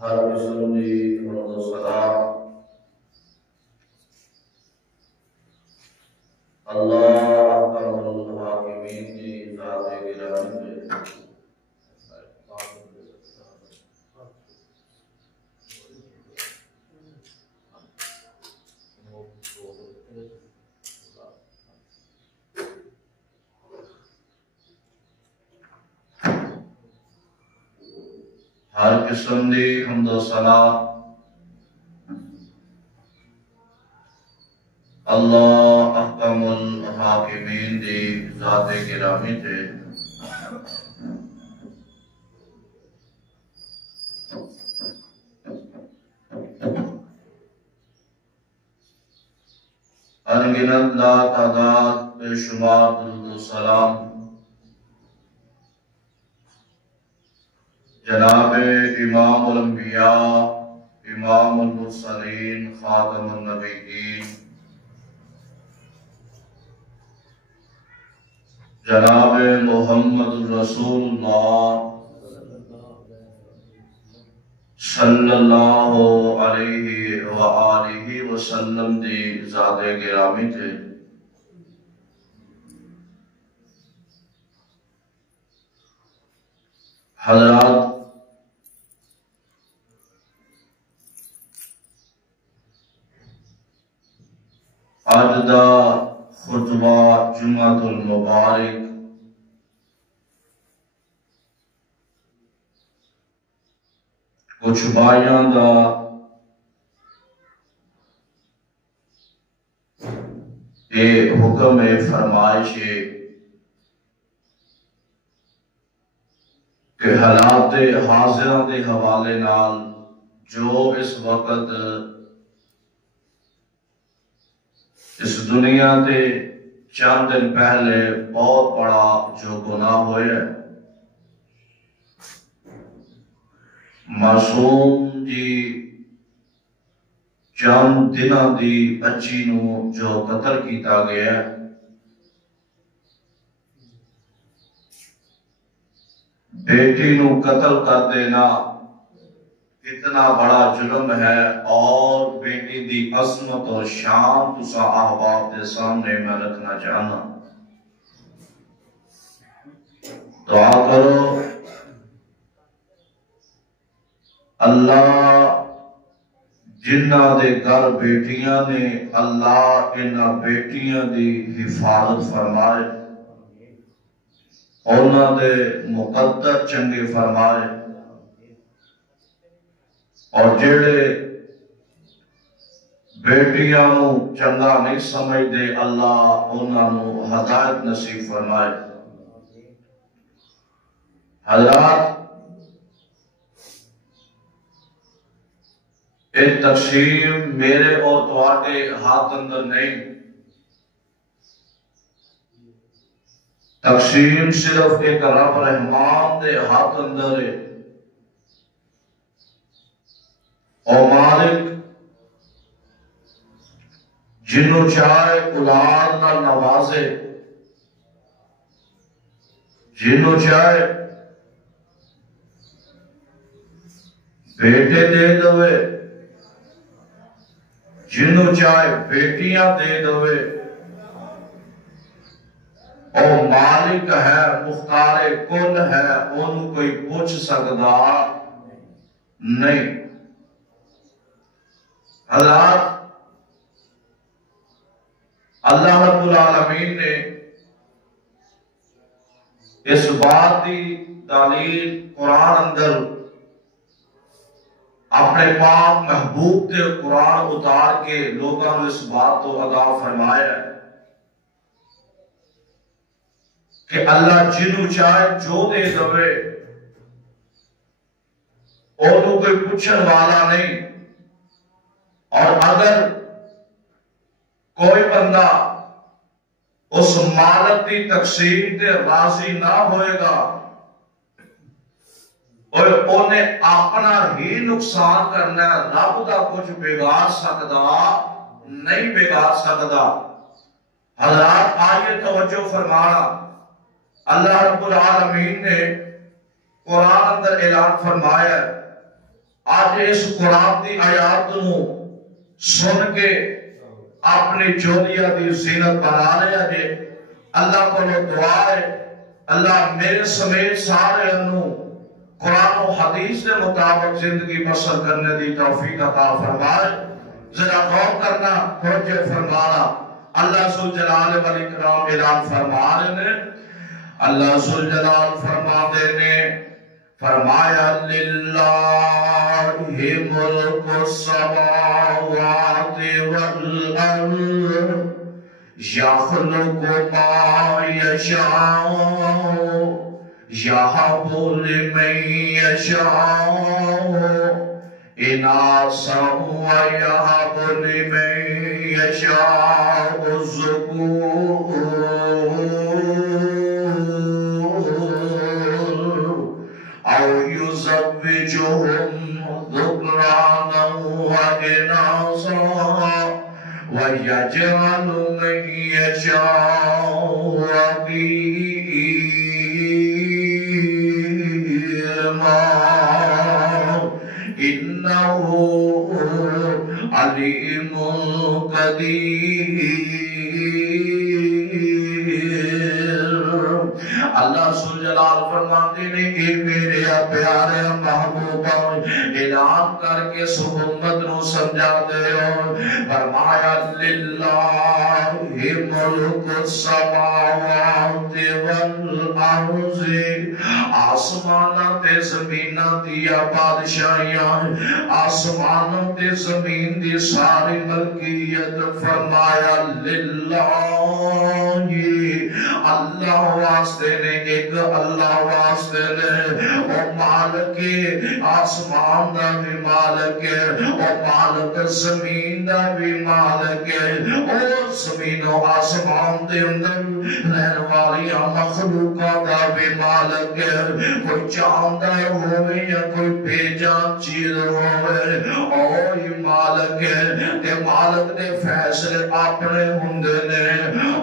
ہر قسم دی حمد و ثنا اللہ احکم الحاکمین دی ذات گرامی تے ہر قسم دی حمد و ثنا اللہ احکم الحاکمین دی ذات گرامی تے انگنت لا تعداد بے شمار درود و سلام جناب امام الانبیاء امام المرسلین خاتم النبیین جناب محمد رسول اللہ صلی اللہ علیہ وآلہ وسلم دی ذات گرامی تھے۔ حضرات، آج دا خطبہ جمعۃ المبارک کچھ بائیاں دا اے حکم فرمائش ہے کہ حالات حاضرہ دے حوالے نال جو اس وقت اس دنیا دے چند دن پہلے بہت بڑا جو گناہ ہوئے ہے، معصوم جی چند دنوں دی بچی نو جو قتل کیتا گیا ہے، بیٹی نو قتل کر دینا کتنا بڑا جرم ہے، اور بیٹی دی عظمت اور شان تسا احباب دے سامنے میں رکھنا چاہنا۔ دعا کرو اللہ جنہ دے گھر بیٹیاں نے، اللہ انہاں بیٹیاں دی حفاظت فرمائے، انہاں دے مقدر چنگے فرمائے، اور جڑے بیٹیاں نو چنگا نہیں سمجھ دے اللہ انہاں نو ہدایت نصیب فرمائے۔ حضرات، ایک تقسیم میرے اور تواڈے ہاتھ اندر نہیں، تقسیم صرف ایک رب رحمان دے ہاتھ اندر ہے، اور مالک جنوں چاہے اولاد نہ نوازے، جنوں چاہے بیٹے دے دوے، جنوں چاہے بیٹیاں دے دوے، اور مالک ہے، مختار کل ہے، انہوں کوئی پوچھ سکتا نہیں۔ حضرات، اللہ رب العالمین نے اس بات دی دلیل قرآن اندر اپنے پاک محبوب کے قرآن اتار کے لوگوں نے اس بات کو ادا فرمایا ہے کہ اللہ جنوں چاہے جو دے دوے، انہوں کوئی پوچھن والا نہیں، اور اگر کوئی بندہ اس مالک کی تقسیم تے راضی نہ ہوئے گا، اور انہیں اپنا ہی نقصان کرنا ہے، رب کا کچھ بگاڑ سکتا نہیں، بگاڑ سکتا۔ حضرات، آئیے توجہ فرمانا، اللہ رب العالمین نے قرآن اندر اعلان فرمایا ہے، آج اس قرآن دی آیات نو سن کے اپنی چودیا دی زینت بنا لیا جے۔ اللہ کو دعا ہے اللہ میرے سمیت سارے انہوں قرآن و حدیث کے مطابق زندگی بسر کرنے دی توفیق عطا فرمائے۔ ذرا غور کرنا، توجہ فرمانا، اللہ ذوالجلال والاکرام اعلان فرما رہے، اللہ ذوالجلال فرما دینے فرمایا للہ ملک السماوات والارض یخلق ما یشاء یہب لمن یشاء اناثا ویہب لمن یشاء الذکور او یزوجہم انہو علیم قدیر۔ اللہ سبحانہ فرماتے ہیں اے میرے پیارے محبوبہ اعلان کر کے سب امت نو سمجھا دے ہو، فرمایا للہ ملک السماوات والارض، آسمانہ تے زمینہ دیا بادشاہیاں، آسمانہ تے زمین دی ساری ملکیت، فرمایا للہ اللہ واسطے نے، ایک اللہ واسطے نے، او مالک آسمان دا بھی مالک ہے، او مالک زمین دا بھی مالک ہے، او زمین و آسمان دے اندر رہن والی مخلوقات دا بھی مالک ہے، کوئی چاندہ ہوئے یا کوئی بے جان چیز ہوئے، او یہ مالک ہے، تے مالک دے فیصلے اپنے ہندے نے،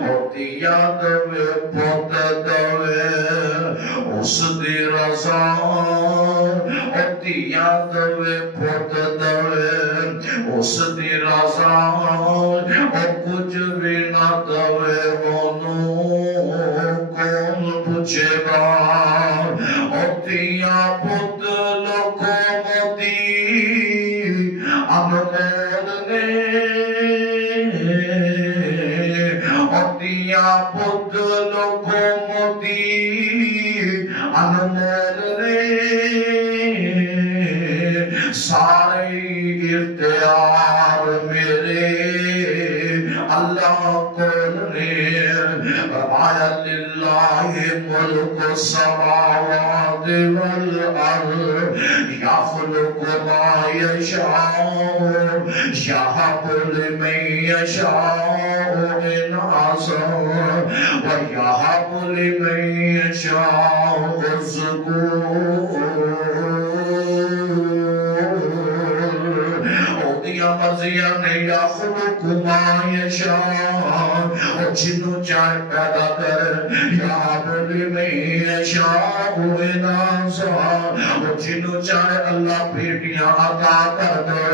او دیا دوے پوت دوے اس دی رضا، او دیا دوے پوت دوے اس دی رضا، او کچھ بھی نہ دوے انہوں کون پوچھے گا، او دیا پوت لوکومتی انمول نے، او دیا پوت لوکومتی انمول نے، سارے اختیار میرے اللہ کو نے، فرمایا للہ ملک السماوات والارض، یخلق ما یشاء، یہب لمن یشاء اناثا ویہب لمن یشاء الذکور۔ مرضیہ نے یخلق ما یشاء، اور جنو چاہے پیدا کر، یہب لمن یشاء اناثا، اور جنو چاہے اللہ بیٹیاں عطا کر دے،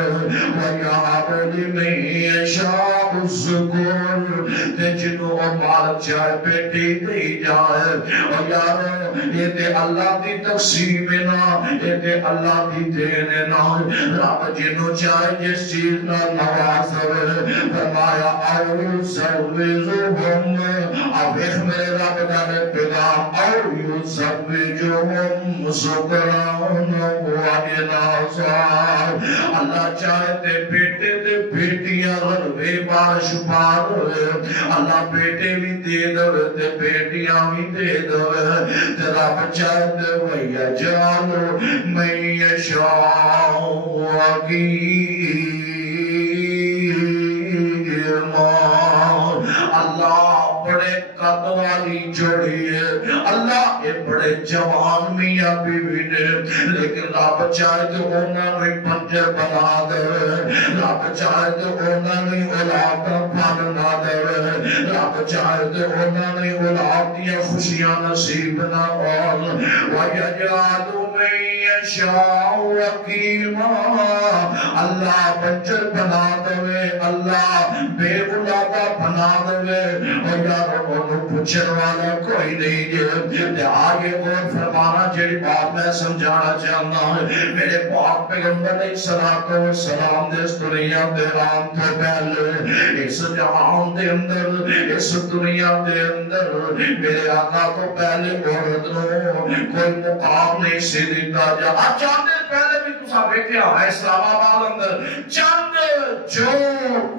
ویہب لمن یشاء الذکور، تے جنو مالک چاہے بیٹی دی جائے، اور یارو یہ تے اللہ دی تقسیم نا، یہ تے اللہ دی دینے نا، رب جنو چاہے جس چیز نہ نوازر، فرمایا او زوجہم، اب ایک میرے رب دانے پیغام، او زوجہم ذکران و اناثا، اللہ چاہے تے بیٹے تے بیٹیاں غلبے بارش پار ہوئے، اللہ بیٹے بھی دے دو تے بیٹیاں بھی دے دو، تے رب چاہے تے وَيَجْعَلُ مَن يَشَاءُ عَقِيمًا۔ اللہ بڑے قد والی جوڑی ہے، اللہ یہ بڑے جوان میاں بیوی نے، لیکن رب چاہے تو انہوں نے پنجر بنا دے، رب چاہے تو انہوں نے اولاد پھل نہ دے، رب چاہے تو انہوں نے اولاد دیا خوشیاں نصیب نہ ہون، وَيَجْعَلُ مَن يَشَاءُ عَقِيمًا، اللہ پنجر بنا دے، اللہ بے اولادہ بنا دے، اور یار انہوں پوچھنے والا کوئی نہیں ہے۔ آگے اور فرمانا جڑی بات میں سمجھانا چاہتا ہوں، میرے پاک پیغمبر علیہ السلام دے اس دنیا دے آن تو پہلے، اس جہان دے اندر، اس دنیا دے اندر، میرے آقا تو پہلے عورت نو کوئی مقام نہیں سی دیتا جا۔ چاند پہلے بھی تو سب بیٹھیا ہے اسلام آباد اندر، چند جو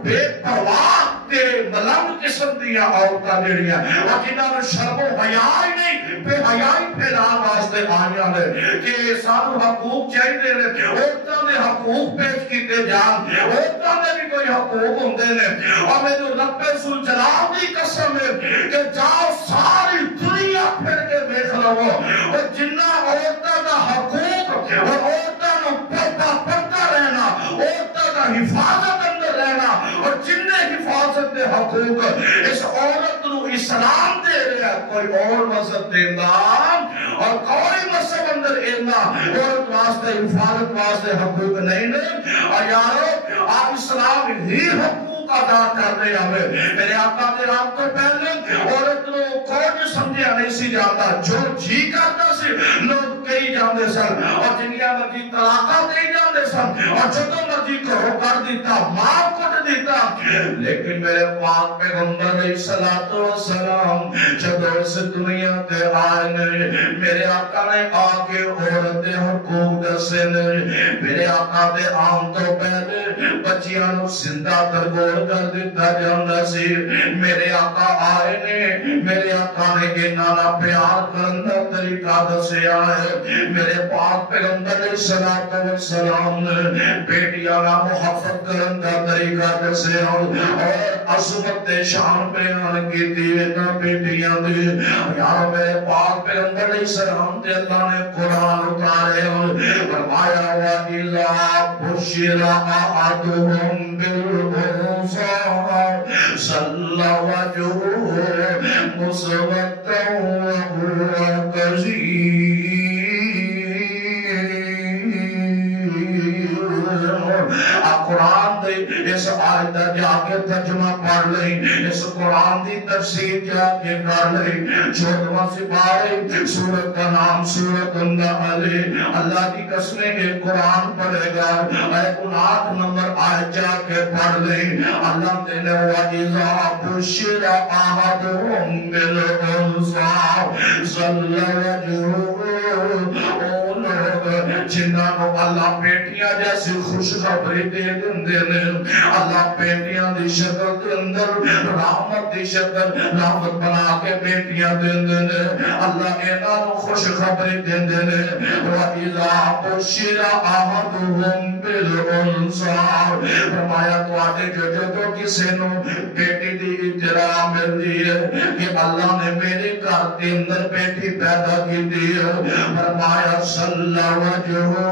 بے پرواہ تے ملنگ قسم دیا عورتاں جڑیاں، اور جنہاں نے شرم و حیا ہی نہیں، بے حیائی پھیلان واسطے آئیاں نے کہ سانو حقوق چاہیے نے، عورتاں نے حقوق پیش کیتے جان، عورتاں نے بھی کوئی حقوق ہوندے نے، اور میں جو رب ذوالجلال دی قسم ہے کہ جاؤ ساری دنیا پھر کے دیکھ لو، اور جنہ عورتاں دا حقوق اور عورتاں نو پردہ رہنا، عورتاں دا حفاظت اندر رہنا، اور جنہیں حفاظت دے حقوق اس عورت نو اسلام دے رہا کوئی اور مذہب دینا اور کوئی مذہب اندر اینا عورت واسطے حفاظت واسطے حقوق نہیں اور یارو آپ اسلام ہی حقوق ادا کر رہے ہمیں میرے آقا نے رات تو پہلے عورت نو کوئی سمجھے نہیں سی جاتا جو جی کرتا سی لوگ کئی جاندے سن اور جنیا مرضی طلاقہ دے جاندے سن اور جدو مرضی کرو کر دیتا معاف کر دیتا لیکن میرے پاک پیغمبر علیہ السلام جدو اس دنیا تے آئے میرے آقا نے آگے عورت حقوق دسے میرے آقا دے آن تو پہلے بچیاں نو زندہ ترگور کر دیتا جاندہ سی میرے آقا آئے نے میرے آقا نے کہ نانا پیار کرنا طریقہ دسے آئے میرے پاک پیغمبر علیہ السلام نے بیٹیاں نا محفظ کرنا طریقہ دسے اور عظمت شان بیان کی دینا بیٹیاں دے یار میرے پاک پیغمبر علیہ السلام دے اللہ نے قرآن اتارے اور فرمایا وَإِذَا بُشِّرَ أَحَدُهُم بِالْأُنثَىٰ ظَلَّ وَجْهُهُ مُسْوَدًّا وَهُوَ كَظِيمٌ قرآن دے اس آیت جا کے ترجمہ پڑھ لیں اس قرآن دی تفسیر جا کے کر لیں چھوٹواں سپارے سورت کا نام سورت النحل اللہ کی قسمیں ایک قرآن پڑھے گا ایک 8 نمبر آیت جا کے پڑھ لیں اللہ نے وَإِذَا بُشِّرَ أَحَدُهُم بِالْأُنثَىٰ ظَلَّ وَجْهُهُ جنہاں اللہ بیٹیاں جیسی خوشخبری دے دندے نے اللہ بیٹیاں دی شکل دے اندر رحمت دی شکل رحمت بنا کے بیٹیاں دندے نے اللہ اینا نو خوشخبری دندے نے وَإِذَا بُشِّرَ أَحَدُهُم بِالْأُنثَىٰ فرمایا تو آتے جو کسی نو بیٹی دی اطلاع ملتی ہے کہ اللہ نے میرے گھر کے اندر بیٹی پیدا کی دی ہے فرمایا صلی وجہو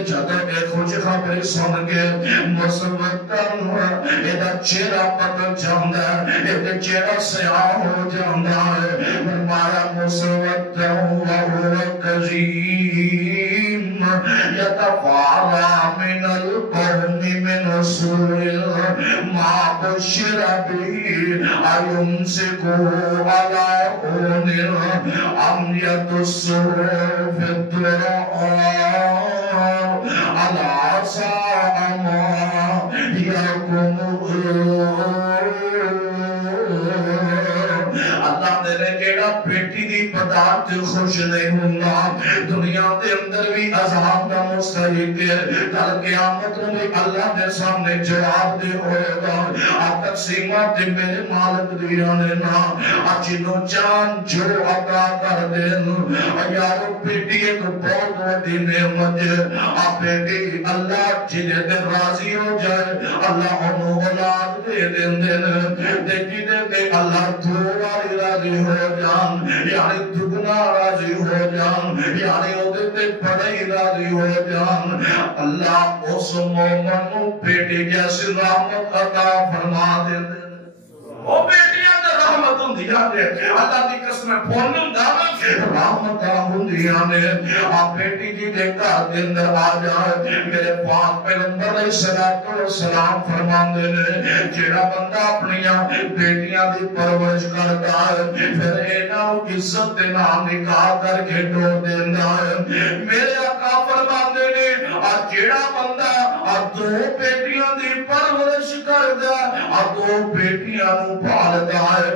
جدو کے خوش خبری سن کے مسودن ایدہ چہرہ بدل جاندہ ایدہ چہرہ سیاہ ہو جاندہ فرمایا مسودن وہو کظیم یتفارا من القوم من سوء ما بشر بھی ایمسکو علی ہون ام یدسو فی الدرآن علی ساء ما یکمون اللہ نے کہا بیٹی دی پدار تے خوش نہیں ہونا دنیا دے اندر بھی عذاب دا مستحق ہے کل قیامت میں بھی اللہ دے سامنے جواب دے ہوئے گا آپ تقسیمات دے میرے مالک دیا نے نا اچھنو جان جو عطا کر دین یارو بیٹی ایک بہت ودی نعمت ہے آپ بیٹی اللہ جنہیں دے راضی ہو جائے اللہ انہوں اولاد دے دین دیکھی دے کہ اللہ دواری راضی ہو جان یعنی دگنا راضی ہو جان یعنی ادھتے پڑھائی راضی ہو جان اللہ اس مومن بیٹی جیسی رحمت عطا فرما دے وہ بیٹیاں دے رحمت ہوں دیا دے اللہ دی قسمیں پھولن دامن رحمت ہوں دیا دے آپ بیٹی جی دے گھر دے اندر آ جائے میرے پاک پیغمبر علیہ السلام فرمان دے جیڑا بندہ اپنیاں بیٹیاں دی پرورش کرتا ہے پھر اینا عزت دے نام نکاح کر کے ڈو دینا ہے میرے آقا فرمان دے جیڑا بندہ دو بیٹیاں دی پرورش کرتا ہے دو بیٹیاں نو پالتا ہے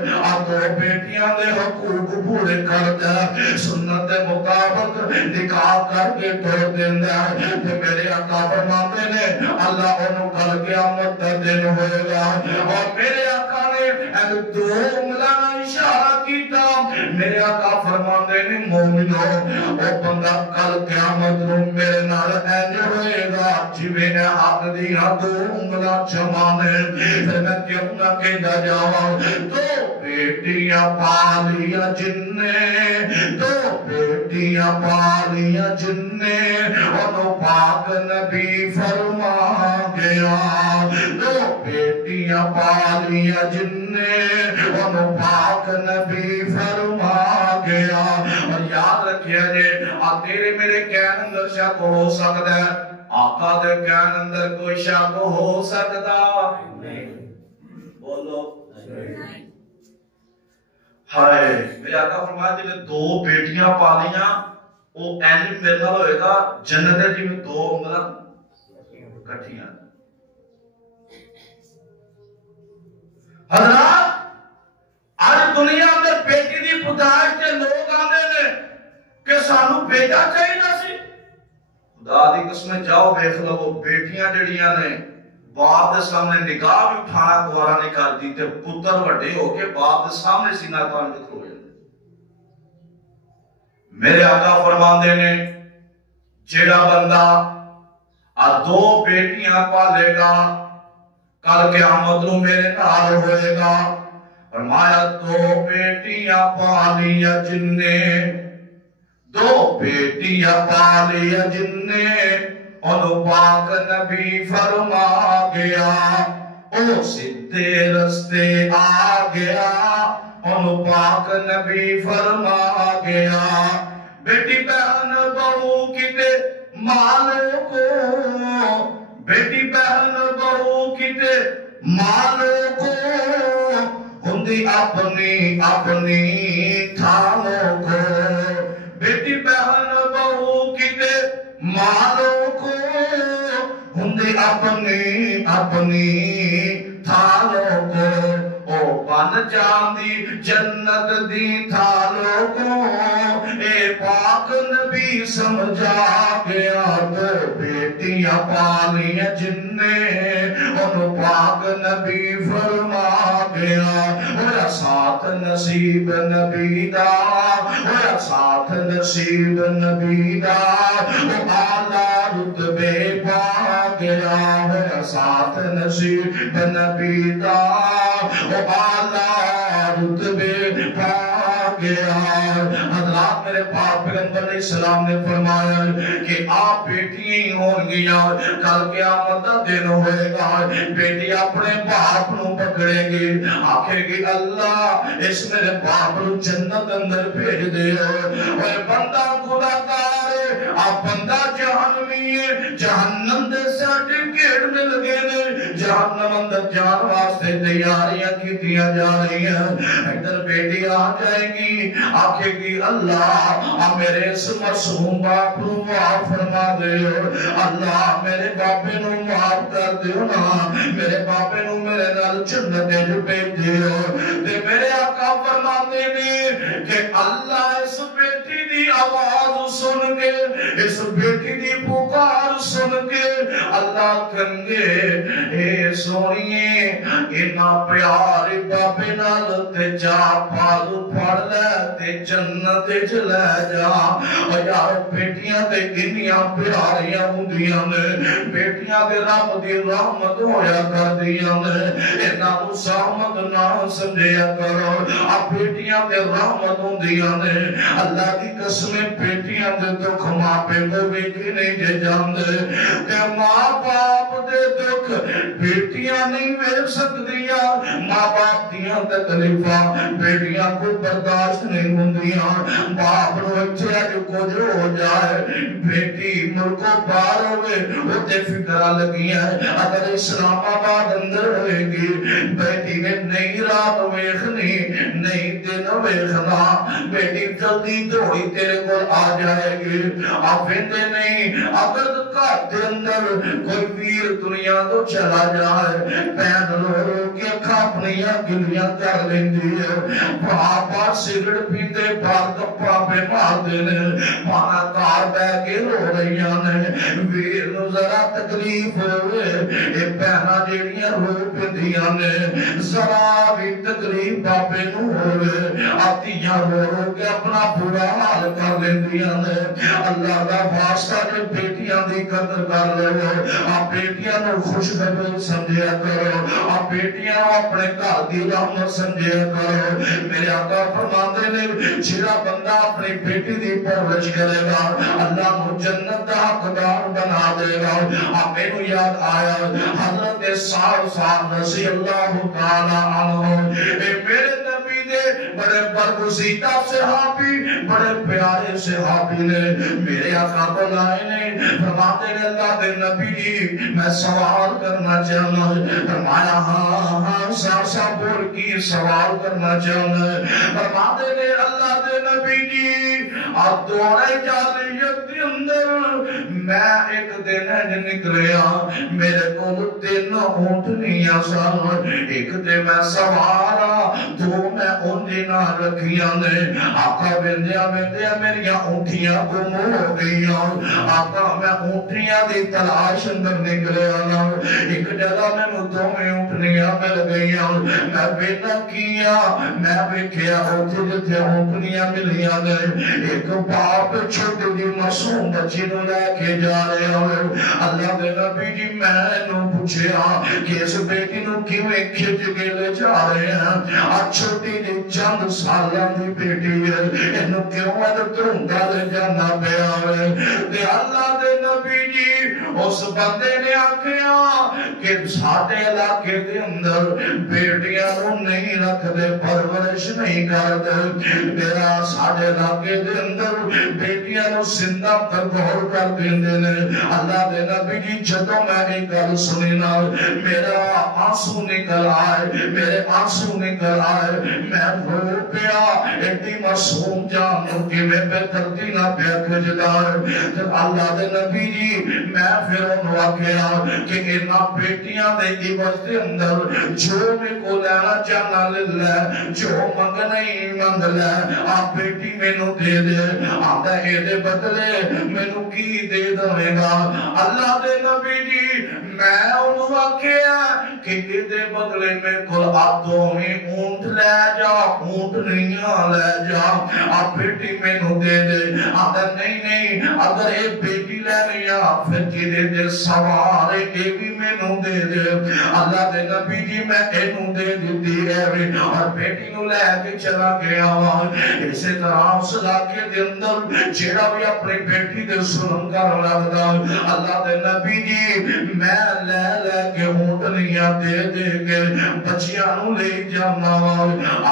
دو بیٹیاں دے حقوق پورے کرتا ہے سنت مطابق نکاح کر کے ڈو دینا ہے میرے آقا فرماتے نے اللہ انہوں کل قیامت دن ہوئے گا اور میرے آقا نے دو ملانا اشارہ کیتا میرے آقا فرماتے نے مومنوں او بندہ کل قیامت نو میرے نال اینج ہوئے گا جی میں نے ہاتھ دیا دو انگلا چمانے پھر میں کیوں نہ کہنا جاؤں دو بیٹیاں پالیا جن نے دو بیٹیاں پالیا جن نے انہوں پاک نبی فرما گیا دو بیٹیاں بیٹیاں پالیاں جن نے انہوں پاک نبی فرما گیا. اور یاد رکھیا جے تیرے میرے کہن اندر شک ہو سکتا ہے, آقا دے کہن اندر کوئی شک ہو سکتا بولو ہائے. میرے آقا فرمایا جی نے 2 بیٹیاں پالیاں وہ اینج میرے نال ہوئے گا جنت ہے جی میں 2 عمرہ کٹھیاں. حضرات آج دنیا میں بیٹی دی پیدائش کے لوگ آنے نے کہ سانو بیٹا چاہیے نہ سی. خدا دی قسم جاؤ دیکھ لو بیٹیاں جڑیاں نے باپ دے سامنے نگاہ بھی اٹھانا گوارا نہیں کر دی تے پتر وڈے ہو کے باپ دے سامنے سینہ تان کے کھلو جاندے. میرے آقا فرماندے نے جیڑا بندہ 2 بیٹیاں پالے گا کل قیامت نو میرے نال ہوئے گا. فرمایا 2 بیٹیاں پالیاں جن نے 2 بیٹیاں پالیاں جن نے انہوں پاک نبی فرما گیا. او سدھے رستے آ گیا انہوں پاک نبی فرما گیا. بیٹی بہن بہو کتے مالوں کو, بیٹی بہن بہو کتے مالوں کو ہندی اپنی اپنی تھانوں کو. بیٹی بہن بہو کتے مالوں کو ہندی اپنی اپنی تھانوں کو. او بن جاندی جنت دی تھالوں کو اے پاک نبی سمجھا گیا. 2 بیٹیاں پالیاں جن نے انہوں پاک نبی فرما گیا. ہویا ساتھ نصیب نبی دا, ہویا ساتھ نصیب نبی دا, وہ اعلیٰ رتبے پا گیا. ہویا ساتھ نصیب نبی دا, وہ اعلیٰ رتبے پا گیا. حضرات میرے پاک پیغمبر علیہ السلام نے فرمایا کہ آپ بیٹیاں ہی ہون گیا کل قیامت دا دن ہوئے گا. بیٹی اپنے باپ نو پکڑے گی آکھے گی اللہ اس میرے باپ نو جنت اندر بھیج دے. اور بندہ گناہگار ہے, آپ بندہ جہنمی ہے, جہنم دے سرٹیفکیٹ مل گئے نے, جہنم اندر جان واسطے تیاریاں کیتیاں جا رہی ہیں. ادھر بیٹی آ جائے گی آکھے گی اللہ میرے اس معصوم باپ نو معاف فرما دے, اللہ میرے باپے نو معاف کر دیو نا, میرے باپے نو میرے نال جنت جو بھیج دیو. تے میرے آقا فرماتے نے کہ اللہ اس بیٹی دی آواز سن کے, اس بیٹی دی پکار سن کے اللہ کنگے اے سونیے اینا پیاری باپے نال تے جا پالو پڑ لے تے جنت چلے جا. اور یار بیٹیاں تے انیاں پیاریاں ہوندیاں نے, بیٹیاں دے رب دی رحمت ہویا کر دیاں نے, انہاں نو سامت نہ سمجھیا کرو. اب بیٹیاں دے رحمت ہوندیاں نے, اللہ دی قسم بیٹیاں دے دکھ ماں پہ کو ویکھی نہیں جے جاندے. تے ماں باپ دے دکھ بیٹیاں نہیں ویکھ سکدیاں, ماں باپ دیاں تکلیفاں بیٹیاں کو برداشت نہیں ہوندیاں. باپ نو اچھے جو کچھ ہو جائے بیٹی ملکوں باہر ہوئے اتے فکرہ لگی ہے. اگر اسلام آباد اندر ہوئے گی بیٹی نے نئی رات ویخنی نئی دن ویخنا, بیٹی جلدی دوڑی تیرے کو آ جائے گی. آپ فیندے نہیں اگر گھر دے اندر کوئی ویر دنیا تو چلا جائے پین رو رو کے اپنیاں گلیاں کر لیندی ہے. بابا سگرٹ پیتے بار کپا پہ مار دینے, مانا کار بے کے رو رہیاں نے, ویر نو ذرا تکلیف ہوئے اے پہنا جیڑیاں رو پیندیاں نے, ذرا بھی تکلیف بابے نو ہوئے آتیاں رو رو کے اپنا برا حال کر لیندیاں نے. اللہ دا واسطہ جو بیٹیاں دی قدر کر لو, آپ بیٹیاں نو خوش خبر سمجھیا کرو, آپ بیٹیاں نو اپنے گھر دی رحمت سمجھیا کرو. میرے آقا فرماندے نے جڑا بندہ اپنی بیٹی دی پرورش کرے گا اللہ کو جنت دا حقدار بنا دے گا. اب میں نے یاد آیا حضرت سعد رضی اللہ تعالی عنہ میرے نبی دے بڑے برگزیدہ صحابی بڑے پیارے صحابی نے میرے آقا کو لائے نے فرماتے نے اللہ دے نبی جی میں سوال کرنا چاہنا. فرمایا ہاں سا بول کی سوال کرنا چاہنا. فرماتے نے اللہ دے نبی جی اب دوڑے جالیت کے اندر میں ایک دن نکلیا میرے کو تین اونٹنیاں سن. ایک دن میں سوارا دو میں اونٹیاں رکھیاں نے. آقا بندیا میریاں اونٹیاں گم ہو گئیاں. آقا میں اونٹیاں دی تلاش اندر نکلیا. ایک جگہ میں دو اونٹیاں مل گئیاں. میں بیٹا کیا میں ویکھیا اوتھے جتھے اونٹیاں ملیاں نے ایک باپ چھوٹی جی معصوم بچی نو لے کے جا رہے ہو. اللہ دے نبی جی میں نو پوچھیا کہ اس بیٹی نو کیویں کھچ کے لے جا رہے ہیں. چھوٹی جی چند سالاں دی بیٹی ہے اینو کیوں ڈھونڈا لے جانا پیا ہے. تے اللہ دے نبی جی اس بندے نے آکھیا کہ ساڈے علاقے دے اندر بیٹیاں نو نہیں رکھ دے پرورش نہیں کر دے. میرا ساڈے علاقے دے اندر بیٹیاں نو زندہ ترغور کر دیندے نے. اللہ دے نبی جی جدوں میں یہ گل سنی نا میرا آنسو نکل آئے میرے آنسو نکل آئے. میں رو پیا ایڈی معصوم جان نو کیویں بے دردی نہ پیا کھجدار. جب اللہ دے نبی جی میں پھر انہوں آکھیا کہ انہاں بیٹیاں دے عوض دے اندر جو میں کو لینا چاہنا لے لے جو منگنا ہی منگ لے. آپ بیٹی میں نو دے دے آدھا اے دے بدلے میں نو کی دے دے گا. اللہ دے نبی جی میں انہوں آکھیا کہ اے دے بدلے میں کل آپ دو میں اونٹ لے جا اونٹ نہیں لے جا. آپ بیٹی میں نو دے دے آدھا نہیں اگر اے بیٹی لے لیا پھر کی دے دے سوارے اے بھی میں نو دے دے. اللہ دے نبی جی میں اے نو دے دی اور بیٹی نو لے کے چلا گیا. اسی طرح اس علاقے دے اندر جیڑا بھی اپنی بیٹی دے ظلم کر لگدا اللہ دے نبی جی میں لے کے اونٹنیاں دے کے بچیاں نو لے جانا.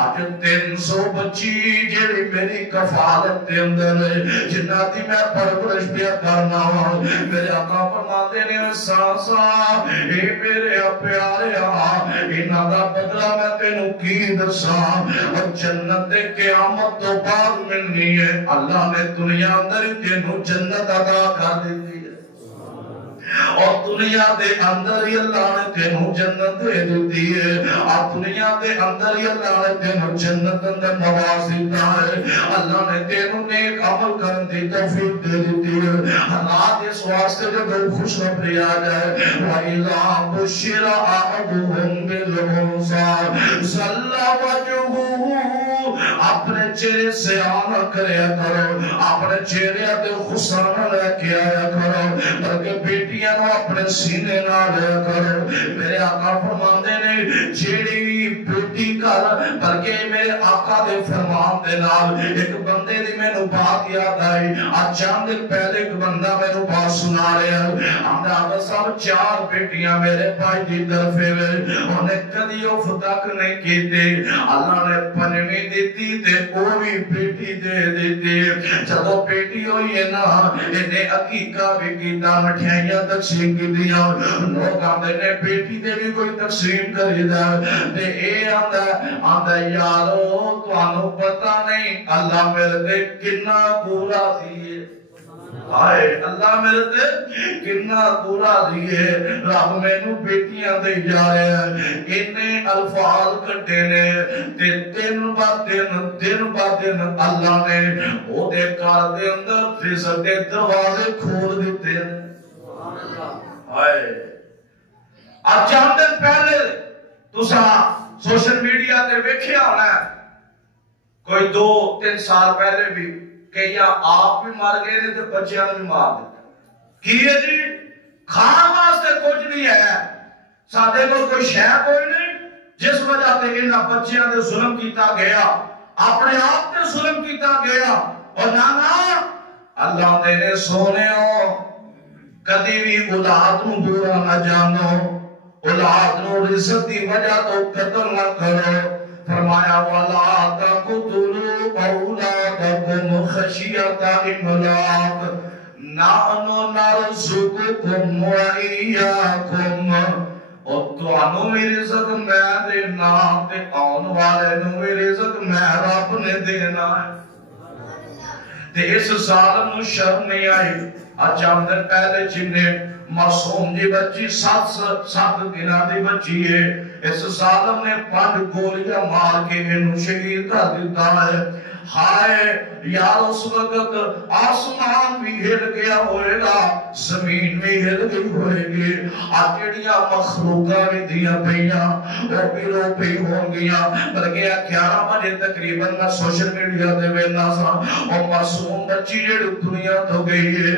آج 300 بچی جیڑی میری کفالت دے اندر جنہ دی میں پرورش پیا کرنا. میرے آقا فرماتے نے ساسا اے میرے پیارے انہاں دا بدلہ میں تینوں کی دساں. اور جنت قیامت تو بعد ملنی ہے. اللہ نے دنیا اندر تینوں جنت عطا کر دیتی ہے اور دنیا دے اندر ہی اللہ نے تینوں جنت دے دیتی ہے. اور دنیا دے اندر ہی اللہ نے تینوں جنت اندر نواز دیتا ہے. اللہ نے تینوں نیک عمل کرن دی توفیق دے دیتی ہے. حالات اس واسطے جو خوشخبری آ جائے وَإِذَا بُشِّرَ أَحَدُهُم بِالْأُنثَىٰ ظَلَّ وَجْهُهُ اپنے چہرے سے آنا کریا کرو اپنے چہرے تے خسانہ لے کے آیا کرو بلکہ بیٹیاں نو اپنے سینے نہ لیا کرو. میرے آقا فرماندے نے جیڑی بیٹی کر بلکہ میرے آقا دے فرمان دے نال ایک بندے دی میں نو بات یاد آئی. آج چند دن پہلے ایک بندہ میں نو بات سنا رہے ہیں. ہمیں آقا صاحب 4 بیٹیاں میرے بھائی دی طرف ہے انہیں کدی اف تک نہیں کیتے. اللہ نے 5ویں دیتی تے وہ بھی بیٹی دے دیتی. جدو بیٹی ہوئی ہے نا انہیں عقیقہ بھی کیتا مٹھائیاں تقسیم کی دیا. لوگ آدھے نے بیٹی دے بھی کوئی تقسیم کری دا تے اے آدھا یارو تو آنو پتہ نہیں اللہ میرے دے کنا پورا دیئے. آئے اللہ میرے تے کنا پورا دیئے. رب میں نو بیٹیاں دے جا رہے ہیں انہیں الفاظ کٹے نے تے دن با دن اللہ نے وہ دے کار دے اندر رزق دے دروازے کھول دیتے ہیں. آئے اب چند دن پہلے تسا سوشل میڈیا تے ویکھیا ہونا ہے کوئی 2-3 سال پہلے بھی کہ یا آپ بھی مار گئے نے تے بچیاں بھی مار دیتا. کی ہے جی کھان واسطے کچھ نہیں ہے سادے کو کوئی شے کوئی نہیں جس وجہ تے انہاں بچیاں دے ظلم کیتا گیا اپنے آپ تے ظلم کیتا گیا. اور نانا اللہ دینے سونے ہو کدی بھی اولاد نو برا نہ جانو اولاد نو رزق دی وجہ تو قتل نہ کرو فرمایا وَلَا تَقْتُلُوا أَوْلَادَكُمْ خَشْيَةَ إِمْلَاقٍ نَحْنُ نَرْزُقُكُمْ وَإِيَّاكُمْ اور تانوں بھی رزق میں دینا تے آن والے نوں بھی رزق میں رب نے دینا ہے تے اس ظالم نو شرم نہیں آئی اج ہم دن پہلے جننے معصوم دی بچی 7 دناں دی بچی ہے اس ظالم نے 5 گولیاں مار کے انہوں شہید کر دیتا ہے ہائے یار اس وقت آسمان بھی ہل گیا ہوئے گا زمین بھی ہل گئی ہوئے گی آکڑیاں مخلوقہ بھی دیا پہیاں وہ بھی رو پہی ہوں گیا بلکہ 11 بجے تقریباً میں سوشل میڈیا دے وینا سا اور معصوم بچی جڑ دنیا تو گئی ہے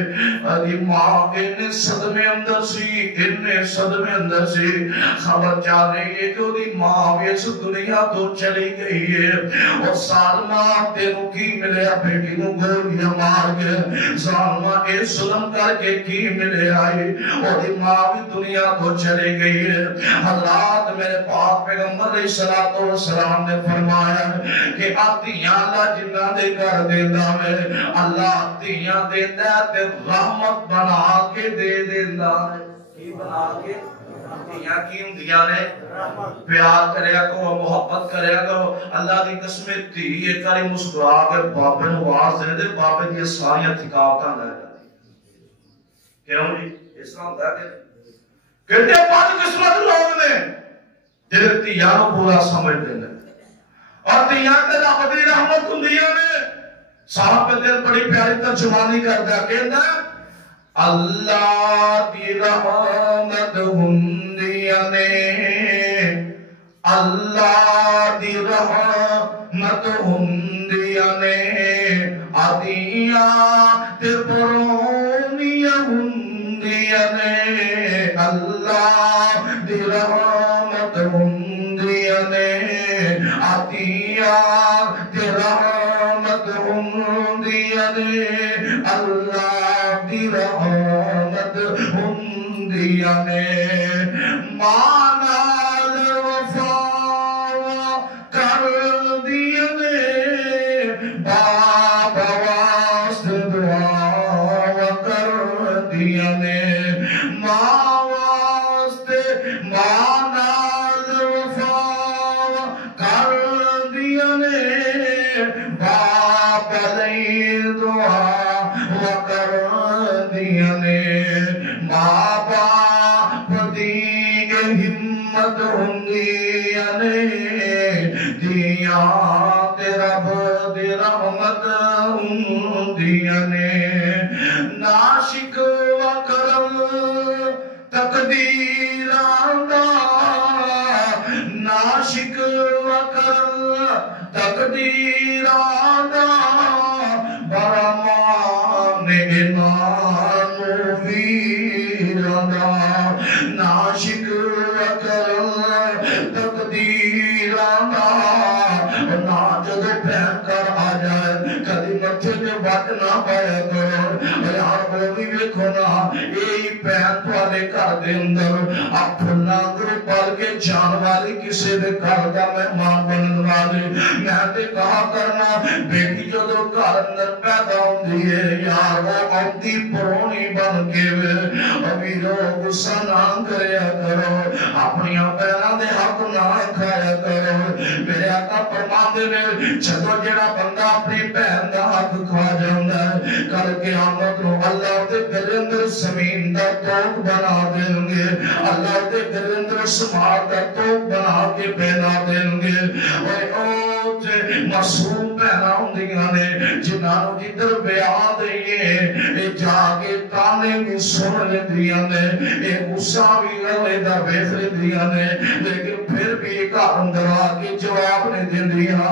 ادھی ماں انہیں صدمے اندر سی خبر جا رہی ہے کہ ادھی ماں بھی اس دنیا تو چلی گئی ہے اور سالمہ تینوں کی ملے بیٹی نو گولیاں مار کے ظالمہ اے ظلم کر کے کی ملے آئی اور دی ماں بھی دنیا کو چلے گئی ہے حضرات میرے پاک پیغمبر علیہ السلام نے فرمایا کہ آتیاں اللہ جنہ دے کر دیندہ میں اللہ آتیاں دیندہ تے رحمت بنا کے دے دیندہ ہے کی بنا کے آتیاں کی اندیاں نے پیار کریا کرو محبت کریا کرو اللہ دی قسمیں تھی یہ کاری مسکرا کے بابے نواز دے دے بابے دی ساریاں تھکاوتاں لے جاتی کیوں جی اسلام دا کہتے ہیں 5 قسمت لوگ نے جنہیں تیاں نو پورا سمجھ دینے اور تیاں تے رب دی رحمت اندیاں نے صاحب پہ دل بڑی پیاری ترجمانی کرتا کہتا ہے اللہ دی رحمت ہندیاں نے اللہ دی رحمت ہندیاں نے آدیاں تے پرونیاں ہندیاں نے اللہ دی رحمت ہندیاں نے آدیاں تے رحمت ہندیاں نے اللہ دی رحمت ہندیاں نے مانا ناشک وکرم تقدیران دا ناشک وکرم تقدیران دا برمان انانو ویران دا ناشک وکرم تقدیران دا ناجد پہن کر آ جائے کدی مٹھے میں بات نہ پائے کرو یار بولی ویکھو نا یہی پہن توالے کر دے اندر اپنا گروہ پال کے جان والی کسے دے کر دا مہمان بنن والے میں تے کہا کرنا بیٹی جو دو کار اندر پیدا ہوندی ہے یار وہ آتی پرونی بن کے ابھی رو غصہ نہ کریا کرو اپنی پیرا دے حق نہ کھایا کرو میرے آقا فرماندے نے جدو جڑا بندہ اپنی بہن دا حق کھا جاندا ہے کل قیامت نو اللہ دے دل اندر زمین دا توق بنا دیں گے اللہ دے دل اندر سمار دا توق بنا کے بنا دیں گے اے او تے معصوم بہنا ہوندیاں نے جنہاں نو جدھر بیان دئیے اے جا کے تانے بھی سن لیندیاں نے اے غصہ بھی علیحدہ ویکھ لیندیاں نے لیکن پھر بھی گھر اندر آ کے جواب نہیں دیندیاں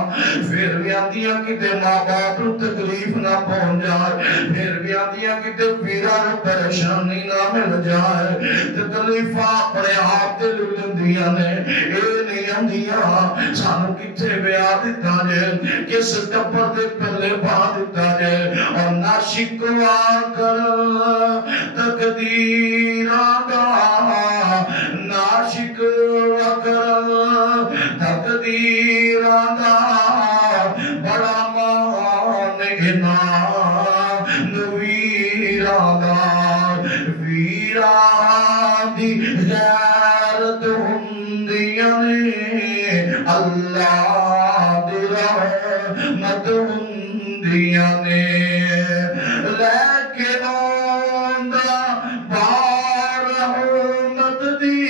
پھر بھی آندیاں کتے ماں باپ نو تکلیف نہ پہنچ جائے پھر بھی آندیاں کتے پیرا نو پریشانی نہ مل جائے تکلیفاں اپنے آپ تے لیندیاں نے اے نہیں آندیاں سانو کتے بیان دیتا جے کس ٹپر دے پہلے پا دیتا جے اور ناشی شکوا کر تقدیراں دا نہ شکوا کر تقدیراں دا بڑا مان انعام ویراں دا ویراں دی غیرت ہوندیاں نے اللہ دی رحمت ہوندیاں نے لے کے آندا بار رحمت دی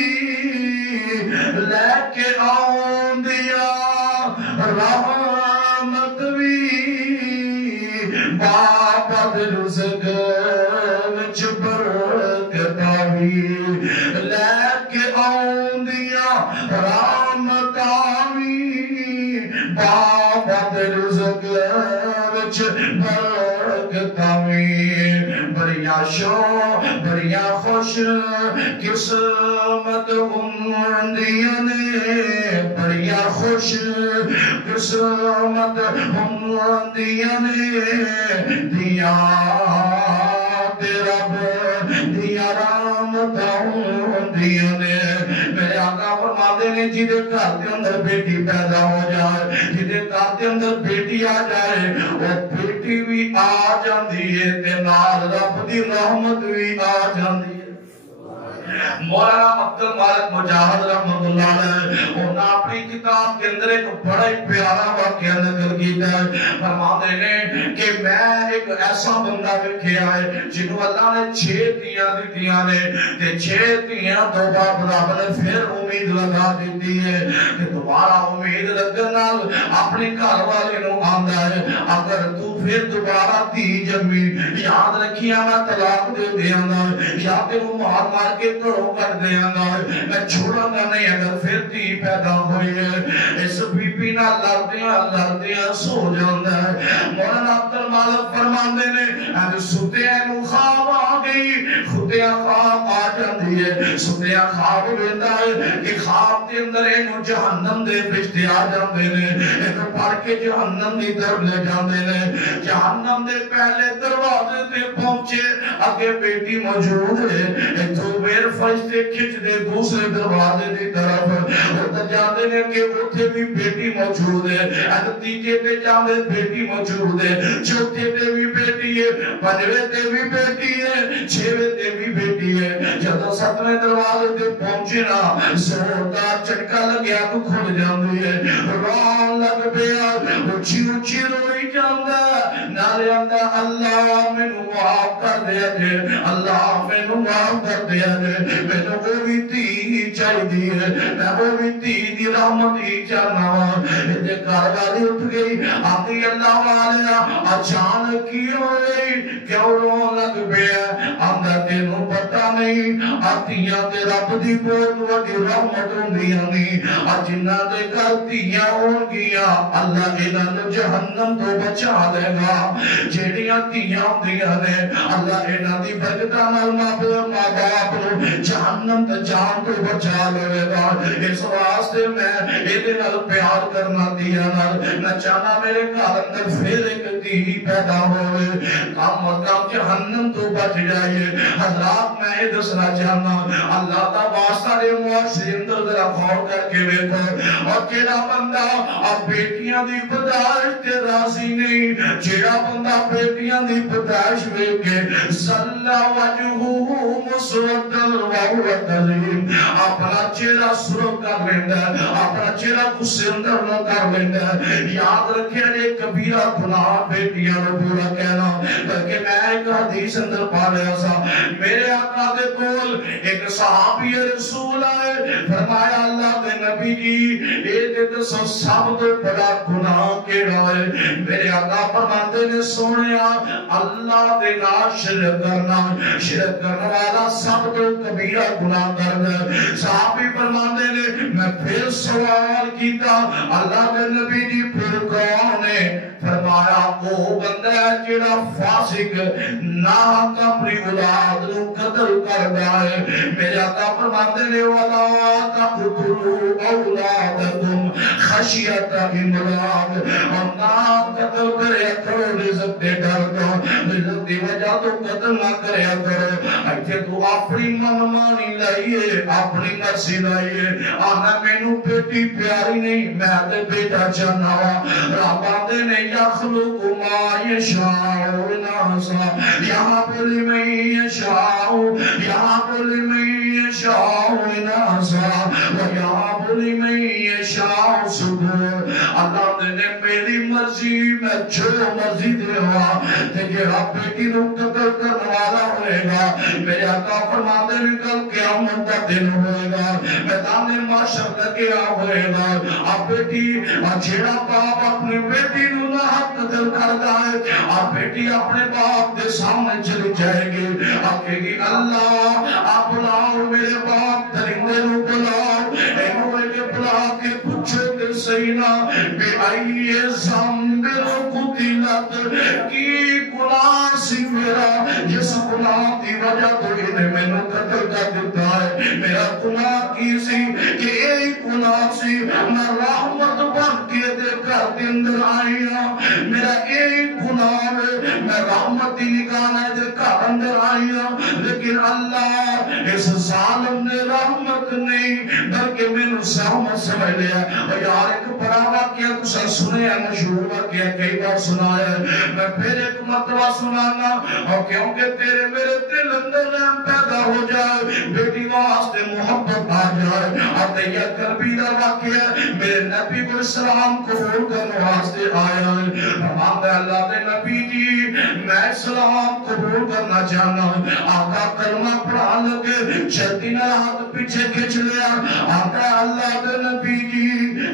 لے کے آندیا رحمت بھی بابا رزق وچ برکت بھی لے کے آندیا رحمت بھی بابا رزق وچ برکت بھی بڑیا خوش قسمت ہوندیاں نے بڑیا خوش قسمت ہوندیاں نے دیا رب دیا رحمت ہوندیاں نے میرے آقا فرماتے ہیں جدے گھر کے اندر بیٹی پیدا ہو جائے جدے گھر کے اندر بیٹی آ جائے وہ بیٹی بھی آ جاندی ہے تے نال رب دی رحمت بھی آ جاندی ہے مولانا عبد المالک مجاہد رحمت اللہ علیہ انہاں اپنی کتاب کے اندر ایک بڑا ہی پیارا واقعہ نقل کیتا ہے فرماتے ہیں کہ میں ایک ایسا بندہ ویکھیا ہے جنوں اللہ نے 6 دھیاں دتیاں نے تے 6 دھیاں دو بار رب نے پھر امید لگا دیتی ہے کہ دوبارہ امید لگن نال اپنی گھر والے نوں آندا ہے اگر تو پھر دوبارہ دھی جمی یاد رکھیا میں طلاق دے دیاں گا یا تینوں مار مار کے گھروں کٹ دیاں گا میں چھوڑاں گا نہیں اگر پھر دھی پیدا ہوئی ہے اس بی بی نال لڑدیاں سو جاندا ہے مولانا عبد المالک فرماندے نے اج ستیاں نوں خواب آ گئی ستیاں خواب آ جاندی ہے ستیاں خواب ویندا ہے کہ خواب دے اندر اینوں جہنم دے فرشتے آ جاندے نے اینوں پڑھ کے جہنم دی طرف لے جاندے نے جہنم دے پہلے دروازے تے پہنچے اگے بیٹی موجود ہے تو پھر فرشتے کھچ دے دوسرے دروازے دی طرف تے جاندے نے کہ اوتھے بھی بیٹی موجود ہے تیجے تے جاندے بیٹی موجود ہے چوتھے تے بھی بیٹی ہے پنجویں تے بھی بیٹی ہے چھویں تے بھی بیٹی ہے جدوں ستویں دروازے تے پہنچے نا زوردار چٹکا لگیا تو کھل جاندی ہے رون لگ پیا اچھی اچھی روئی جاندا نالے آندا اللہ مینوں معاف کر دے جے اللہ مینوں معاف کر دے جے مینوں وہ بھی تھی چاہیے میں وہ بھی تھی دی رحمت ہی چاہنا تے گھر والی اٹھ گئی آندی اللہ والا اچانک کی ہوئی کیوں رون لگ پیا آندا تینوں پتہ نہیں آتیاں تے رب دی بہت وڈی رحمت ہوندیاں نے جنہاں دے گھر دھیاں ہون گیاں اللہ انہاں نوں جہنم تو بچا دے گا جیڑیاں دھیاں ہوندیاں نے اللہ انہاں دی برکتاں نال ماں باپ نوں جہنم تے جان تو بچا لے گا اس واسطے میں ایدے نال پیار کرنا دھیاں نال میں چاہنا میرے گھر اندر پھر ایک دھی پیدا ہوئے کم جہنم تو بچ جائے حضرات میں یہ دسنا چاہنا اللہ دا واسطہ دے معاشرے اندر ذرا غور کر کے دیکھو اور جیڑا بندہ اب بیٹیاں دی پیدائش تے راضی نہیں جیڑا بندہ بیٹیاں دی پیدائش ویکھ کے صلی وجہہ مسودن وهو کظیم اپنا چہرہ سرخ کر لیندا اپنا چہرہ غصے اندر نہ کر لیندا یاد رکھیا جے کبیرہ گناہ بیٹیاں نوں پورا کہنا بلکہ میں ایک حدیث اندر پڑھیا سا میرے آقا دے کول ایک صحابی رسول آئے فرمایا اللہ دے نبی جی اے دسو سب تو بڑا گناہ کیڑا ہے میرے آقا فرماتے نے سونیا اللہ دے نال شرک کرنا والا سب تو کبیرہ گناہ کرنا صحابی فرماتے نے میں پھر سوال کیتا اللہ دے نبی جی پھر کون ہے فرمایا وہ بندہ ہے جڑا فاسق ناحق اپنی اولاد نوں قتل کردا ہے میرے آقا فرماتے نے ولا تقتلوا اولادکم خشیۃ املاق اور نہ قتل کرے کرو رزق دے ڈر تو رزق دی وجہ تو قتل نہ کریا کرو ایتھے تو اپنی منمانی لائیے اپنی مرضی لائیے آنا مینوں بیٹی پیاری نہیں میں تے بیٹا چاہنا رب آندے نے یخلق ما یشاء ناسا یہب لمن یشاء یہب لمن یشاء ناسا ویہب لمن یشاء سبور اللہ نے میری مرضی میں جو مرضی دے ہوا تے جڑا بیٹی نو قتل کرنے والا ہوئے گا میرے آقا فرماتے ہیں کل قیامت کا دن ہوئے گا میدان محشر لگیا ہوئے گا اب بیٹی جڑا باپ اپنی بیٹی نو نہ حق قتل کرتا ہے اب بیٹی اپنے باپ دے سامنے چلی جائے گی آکے گی اللہ آپ بلاؤ میرے باپ درندے نو بلاؤ اینو ایک بلا کے پوچھو کہ سینا بے آئیے زمبر قتلت کی گناہ سی میرا جس گناہ کی وجہ تو انہیں میں نے قتل کر دیتا ہے میرا گناہ کی سی کہ ایک گناہ سی میں رحمت بن کے دے کر دے اندر آئیا میرا ایک گناہ میں رحمتی نکانا دے کر اندر آئیا لیکن اللہ اس ظالم نے رحمت نہیں بلکہ میں نے سہمت سمجھ لیا اور یار ایک بڑا واقعہ تسا سنے ہیں مشہور واقعہ کئی بار سنا ہے میں پھر ایک مرتبہ سنانا اور کیونکہ تیرے میرے دل اندر رحم پیدا ہو جائے بیٹی واسطے محبت آ جائے اور یہ کربی دا واقعہ میرے نبی کو اسلام قبول کرنے واسطے آیا ہے فرماتا ہے اللہ دے نبی جی میں اسلام قبول کرنا چاہنا آقا کلمہ پڑھا لگے چلتی نہ ہاتھ پیچھے کھچ لیا آقا اللہ دے نبی جی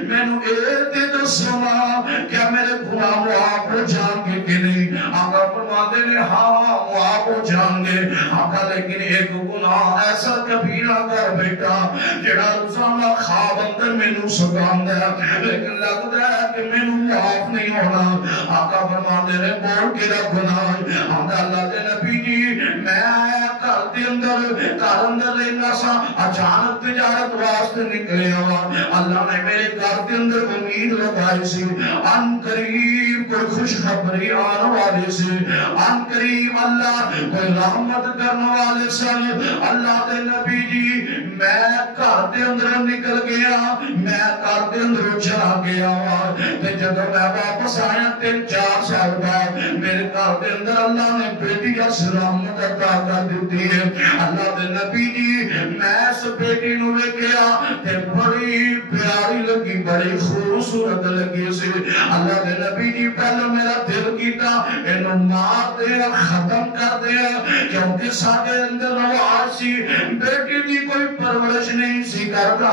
میں نے ایک دن سنا کیا میرے گناہ معاف ہو جان گے کہ نہیں آقا فرماتے ہیں ہاں معاف ہو جان گے آقا لیکن ایک گناہ ایسا کبیرہ کر بیٹا جڑا روزانہ خواب اندر میں نے سکان دیا لیکن لگتا ہے کہ میں نے معاف نہیں ہونا آقا فرماتے ہیں بول کے رب گناہ اللہ دے نبی جی میں آیا گھر اندر لینا سا اچانک تجارت واسطے نکلے ہوا اللہ نے میرے گھر کے اندر امید لگائی سی ان قریب کوئی خوش خبری آنے والے سے ان قریب اللہ کوئی رحمت کرنے والے سے اللہ دے نبی جی میں گھر کے اندر نکل گیا میں گھر کے اندر چلا گیا تے جب میں واپس آیا 3-4 سال بعد میرے گھر کے اندر اللہ نے بیٹی کا رحمت عطا کر دیتی ہے اللہ دے نبی جی میں اس بیٹی نو ویکھیا تے بڑی پیاری لگی بڑی خوبصورت لگی سی اللہ دے نبی جی پہلے میرا دل کیتا اینو مار دے ختم کر دے کیونکہ ساڈے اندر رواج سی بیٹی دی کوئی پرورش نہیں سی کردا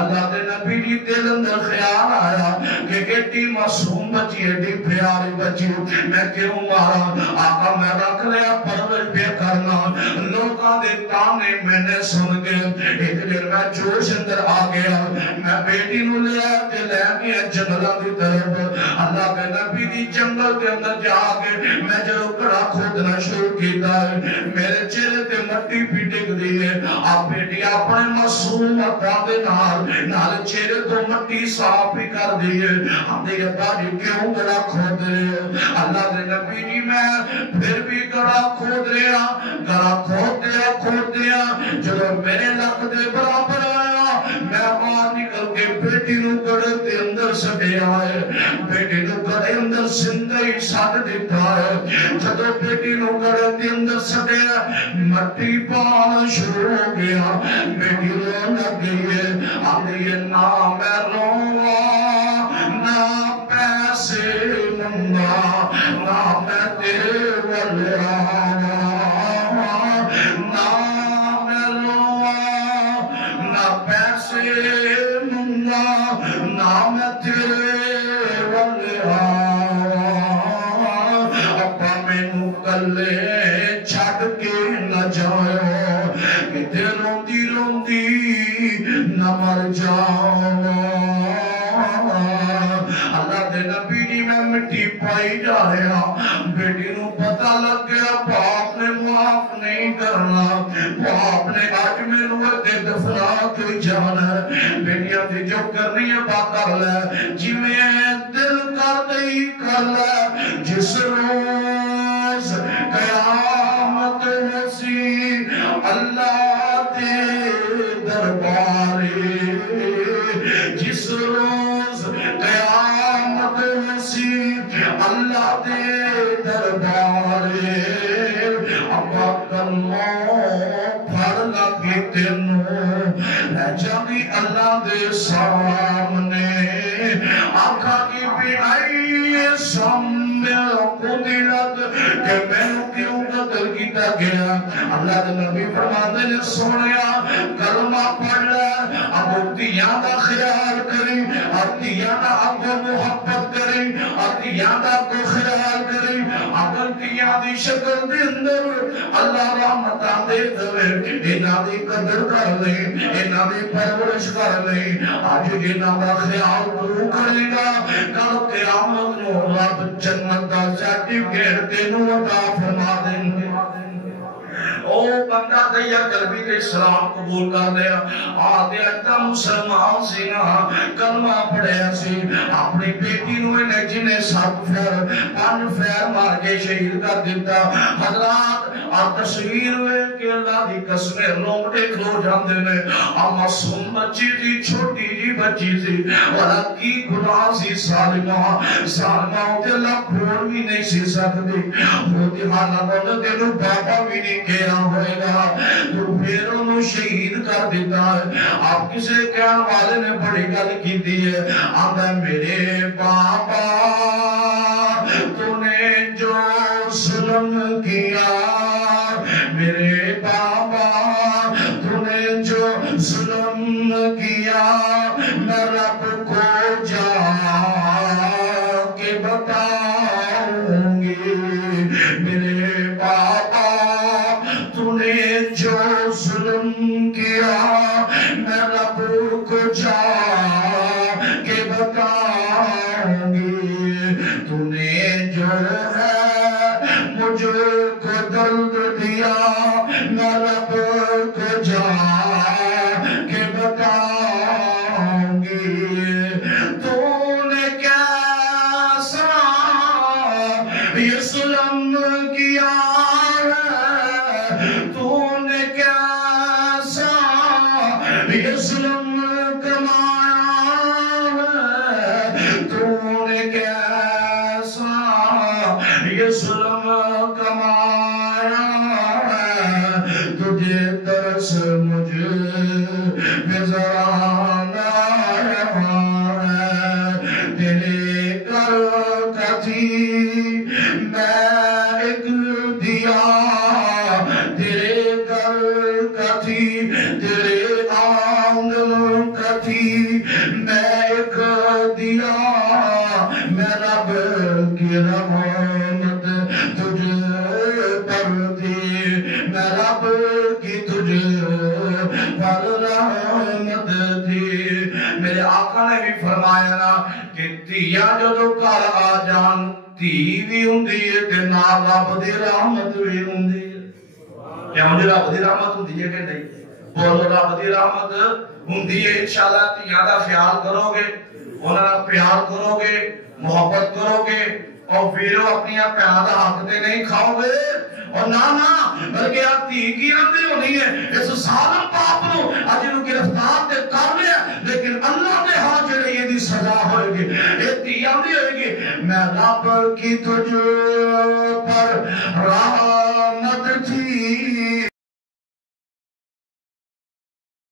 اللہ دے نبی جی دل اندر خیال آیا کہ ایڈی معصوم بچی ایڈی پیاری بچی میں کیوں مارا آقا میں رکھ لیا پرورش پہ کرنا لوگاں دے تانے میں نے سن کے ایک دن میں جوش اندر آ گیا میں بیٹی نو لیا کہ لے گیا جنگلہ دی طرف اللہ کے نبی دی جنگل کے اندر جا کے میں جو کڑا کھودنا شروع کیتا ہے میرے چہرے تے مٹی بھی ڈگ دی ہے آپ بیٹی اپنے معصوم ہتھاں دے نال چہرے تو مٹی صاف بھی کر دی ہے ہم دے ابا جی کیوں کڑا کھود رہے ہو اللہ دے نبی جی میں پھر بھی کڑا کھود رہا کڑا کھود دیا جب میرے لک دے برابر آیا میں باہر نکل کے بیٹی نو کڑے دے اندر سٹے آئے بیٹی نو کڑے اندر زندگی سٹ دیتا ہے جب بیٹی نو کڑے دے اندر سٹے مٹی پانا شروع ہو گیا بیٹی رو لگ گئی ہے آدھی نا میں روا نہ پیسے منگا نہ میں تیرے والے پائی جا رہا بیٹی نو پتہ لگ گیا باپ نے معاف نہیں کرنا باپ نے آج میں نوے دفنا کے جانا بیٹیاں تھی جو کرنی ہے با کر لے جی میں دل کر دئی کر لے جس روز قیامت کیتا گیا اللہ دے نبی فرماندے نے سونیا کلمہ پڑھ لے اب دھیاں دا خیال کریں اب دھیاں دا اگو محبت کریں اب دھیاں دا کو خیال کریں اگر دھیاں دی شکل دے اندر اللہ رحمتاں دے دوے انہاں دی قدر کر لیں انہاں دی پرورش کر لیں آج انہاں دا خیال تو کرے گا کل قیامت نو رب جنت دا سرٹیفکیٹ تینوں عطا فرما دیں گے او بندہ دیا قلبی کے اسلام قبول کر دیا آدھے اجدہ مسلمان سی نا کلمہ پڑھیا سی اپنی بیٹی نوے نے جنہیں 7 پھر 5 پھر مار کے شہید کر دیتا حضرات اور تصویر ہوئے کہ اللہ دی قسمیں لومڑے کھلو جاندے نے اور معصوم بچی تھی چھوٹی جی بچی تھی والا کی گناہ سی سالمہ ہوتے اللہ پھوڑ بھی نہیں سی سکتی ہوتی حالات ہوتے تینو بابا بھی نہیں کیا ہوئے گا تو پھر انہوں شہید کر دیتا ہے آپ کسے کہن والے نے بڑی گل کی دی ہے آدھا میرے بابا تو نے جو ظلم کیا میرے بابا تو نے جو ظلم کیا میں رب کو جا کے بتاؤں گی میرے بابا تو نے جو ظلم کیا میں رب کو جا کے بتاؤں گی تو نے جو ہے مجھ کو درد دیا میں رب کو جا کے بتاؤں گی تو نے کیسا یہ ظلم کیا یہ ظلم کمایا تو نے کیسا یہ ظلم کمایا تجھے ترس مجھ پہ ذرا نہ ہے تیرے کر کتھی میں ایک دیا تیرے کر کتھی تیرے میں ایک دیا میں رب کی رحمت تجھ پر تھی میں رب کی تجھ پر رحمت تھی میرے آقا نے بھی فرمایا نا کہ دیا جدو کر آ جان تھی بھی ہوندی ہے تے نال رب دی رحمت بھی ہوندی ہے کیا مجھے رب دی رحمت ہوندی ہے کہ نہیں بولو رب دی رحمت ہوندی ہے انشاءاللہ تیاں دا خیال کرو گے انہاں دا پیار کرو گے محبت کرو گے اور ویرو اپنی پیار دا حق تے نہیں کھاؤ گے اور نا بلکہ آپ تھی کی رندی ہونی ہے اس ظالم پاپ نو اج نو گرفتار تے کر لیا لیکن اللہ دے ہاں جڑے یہ دی سزا ہوئے گی یہ تھی آندی ہوئے گی میں رب کی تجھ پر رحمت تھی